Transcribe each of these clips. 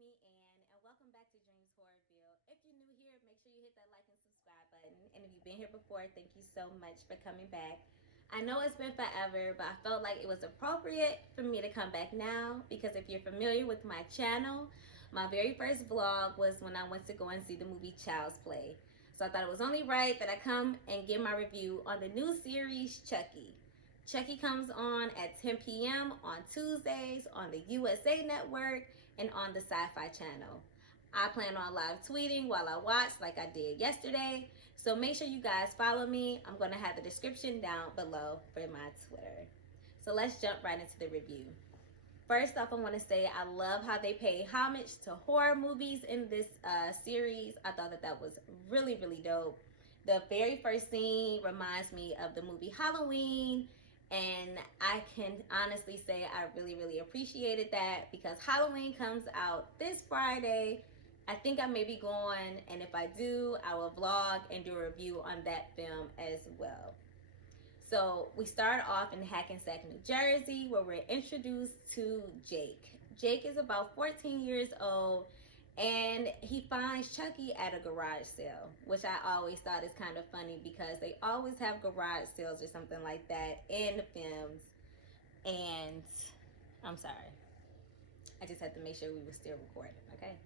me, Ann, and welcome back to Dreams Horrorville. If you're new here, make sure you hit that like and subscribe button. And if you've been here before, thank you so much for coming back. I know it's been forever, but I felt like it was appropriate for me to come back now because if you're familiar with my channel, my very first vlog was when I went to go and see the movie Child's Play. So I thought it was only right that I come and give my review on the new series, Chucky. Chucky comes on at 10 p.m. on Tuesdays on the USA Network and on the Sci-Fi Channel. I plan on live tweeting while I watch like I did yesterday. So make sure you guys follow me. I'm going to have the description down below for my Twitter. So let's jump right into the review. First off, I want to say I love how they pay homage to horror movies in this series. I thought that was really, really dope. The very first scene reminds me of the movie Halloween. And I can honestly say I really, really appreciated that because Halloween comes out this Friday. I think I may be going, and if I do, I will vlog and do a review on that film as well. So we start off in Hackensack, New Jersey, where we're introduced to Jake. Jake is about 14 years old, and he finds Chucky at a garage sale, which I always thought is kind of funny because they always have garage sales or something like that in the films. And I'm sorry, I just had to make sure we were still recording, okay?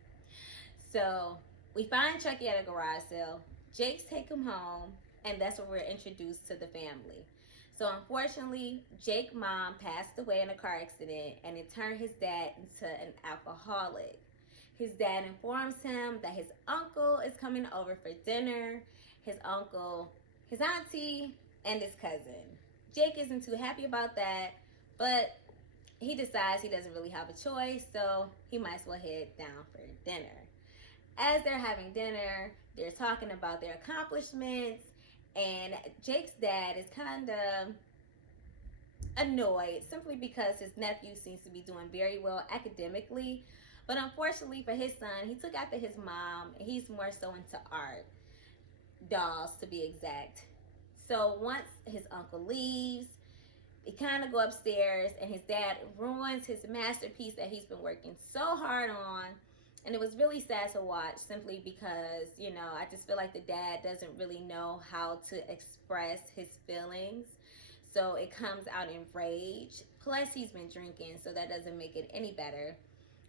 So we find Chucky at a garage sale. Jake's take him home, and that's where we're introduced to the family. So unfortunately, Jake's mom passed away in a car accident, and it turned his dad into an alcoholic. His dad informs him that his uncle is coming over for dinner, his uncle, his auntie, and his cousin. Jake isn't too happy about that, but he decides he doesn't really have a choice, so he might as well head down for dinner. As they're having dinner, they're talking about their accomplishments, and Jake's dad is kind of annoyed simply because his nephew seems to be doing very well academically. But unfortunately for his son, he took after his mom. He's more so into art, dolls to be exact. So once his uncle leaves, they kind of go upstairs and his dad ruins his masterpiece that he's been working so hard on. And it was really sad to watch simply because, you know, I just feel like the dad doesn't really know how to express his feelings. So it comes out in rage. Plus he's been drinking, so that doesn't make it any better.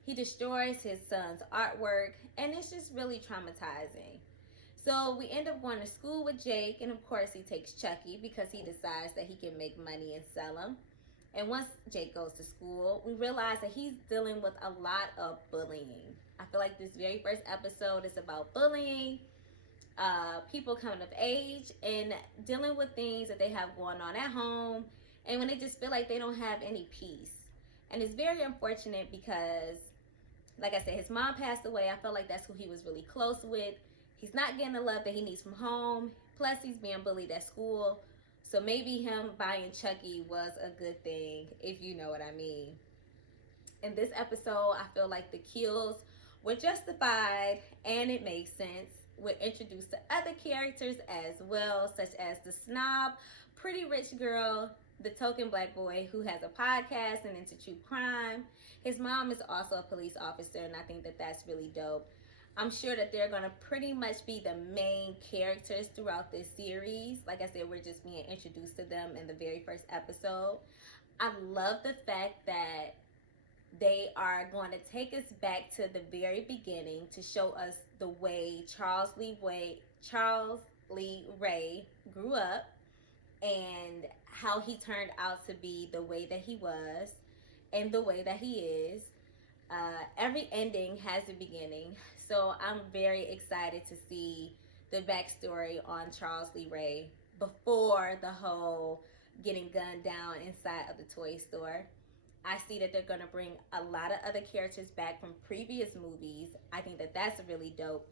He destroys his son's artwork, and it's just really traumatizing. So we end up going to school with Jake, and of course he takes Chucky because he decides that he can make money and sell him. And once Jake goes to school, we realize that he's dealing with a lot of bullying. I feel like this very first episode is about bullying, people coming of age, and dealing with things that they have going on at home, and when they just feel like they don't have any peace. And it's very unfortunate because, like I said, his mom passed away. I felt like that's who he was really close with. He's not getting the love that he needs from home. Plus, he's being bullied at school. So maybe him buying Chucky was a good thing, if you know what I mean. In this episode, I feel like the kills were justified and it makes sense. We're introduced to other characters as well, such as the snob, pretty rich girl, the token black boy who has a podcast and into true crime. His mom is also a police officer, and I think that that's really dope. I'm sure that they're going to pretty much be the main characters throughout this series. Like I said, we're just being introduced to them in the very first episode. I love the fact that they are going to take us back to the very beginning to show us the way Charles Lee Ray grew up and how he turned out to be the way that he was and the way that he is. Every ending has a beginning, so I'm very excited to see the backstory on Charles Lee Ray before the whole getting gunned down inside of the toy store. I see that they're going to bring a lot of other characters back from previous movies. I think that that's really dope,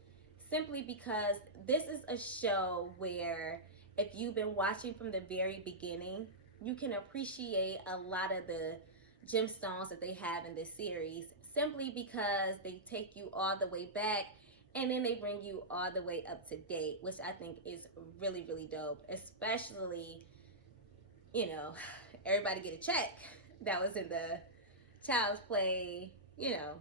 simply because this is a show where if you've been watching from the very beginning, you can appreciate a lot of the gemstones that they have in this series, simply because they take you all the way back and then they bring you all the way up to date, which I think is really, really dope. Especially, you know, everybody get a check that was in the Child's Play, you know,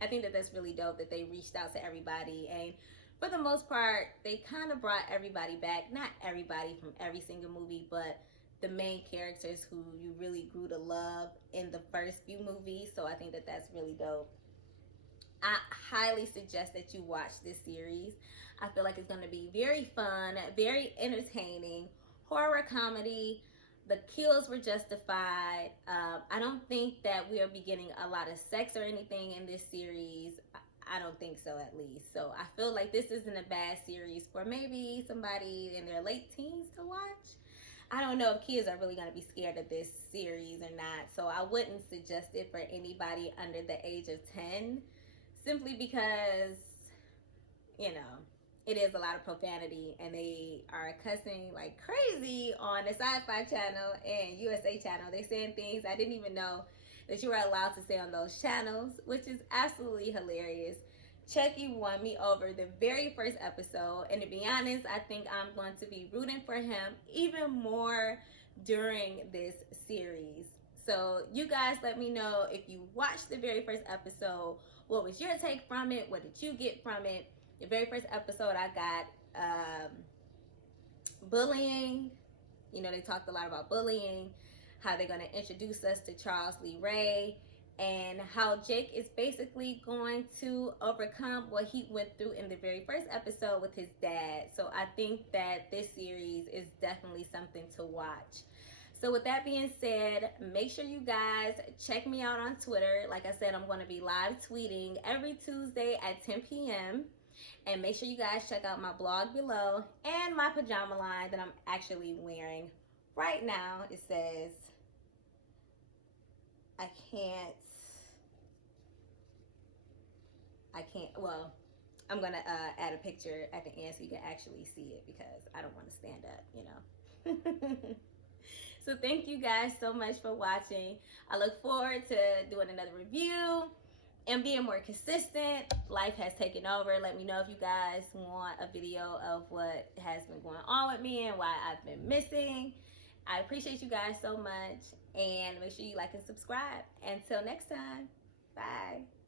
I think that that's really dope that they reached out to everybody, and for the most part, they kind of brought everybody back. Not everybody from every single movie, but the main characters who you really grew to love in the first few movies. So I think that that's really dope. I highly suggest that you watch this series. I feel like it's going to be very fun, very entertaining, horror comedy. The kills were justified. I don't think that we are beginning a lot of sex or anything in this series. I don't think so, at least. So I feel like this isn't a bad series for maybe somebody in their late teens to watch. I don't know if kids are really going to be scared of this series or not. So I wouldn't suggest it for anybody under the age of 10. Simply because, you know, it is a lot of profanity, and they are cussing like crazy on the Sci-Fi channel and USA channel. They're saying things I didn't even know that you were allowed to say on those channels, which is absolutely hilarious. Chucky won me over the very first episode, and to be honest, I think I'm going to be rooting for him even more during this series. So you guys let me know if you watched the very first episode. What was your take from it? What did you get from it? The very first episode, I got bullying. You know, they talked a lot about bullying, how they're going to introduce us to Charles Lee Ray, and how Jake is basically going to overcome what he went through in the very first episode with his dad. So I think that this series is definitely something to watch. So with that being said, make sure you guys check me out on Twitter. Like I said, I'm going to be live tweeting every Tuesday at 10 p.m. And make sure you guys check out my blog below and my pajama line that I'm actually wearing right now. It says, well, I'm going to add a picture at the end so you can actually see it, because I don't want to stand up, you know. So thank you guys so much for watching. I look forward to doing another review and being more consistent. Life has taken over. Let me know if you guys want a video of what has been going on with me and why I've been missing. I appreciate you guys so much, and make sure you like and subscribe. Until next time, bye.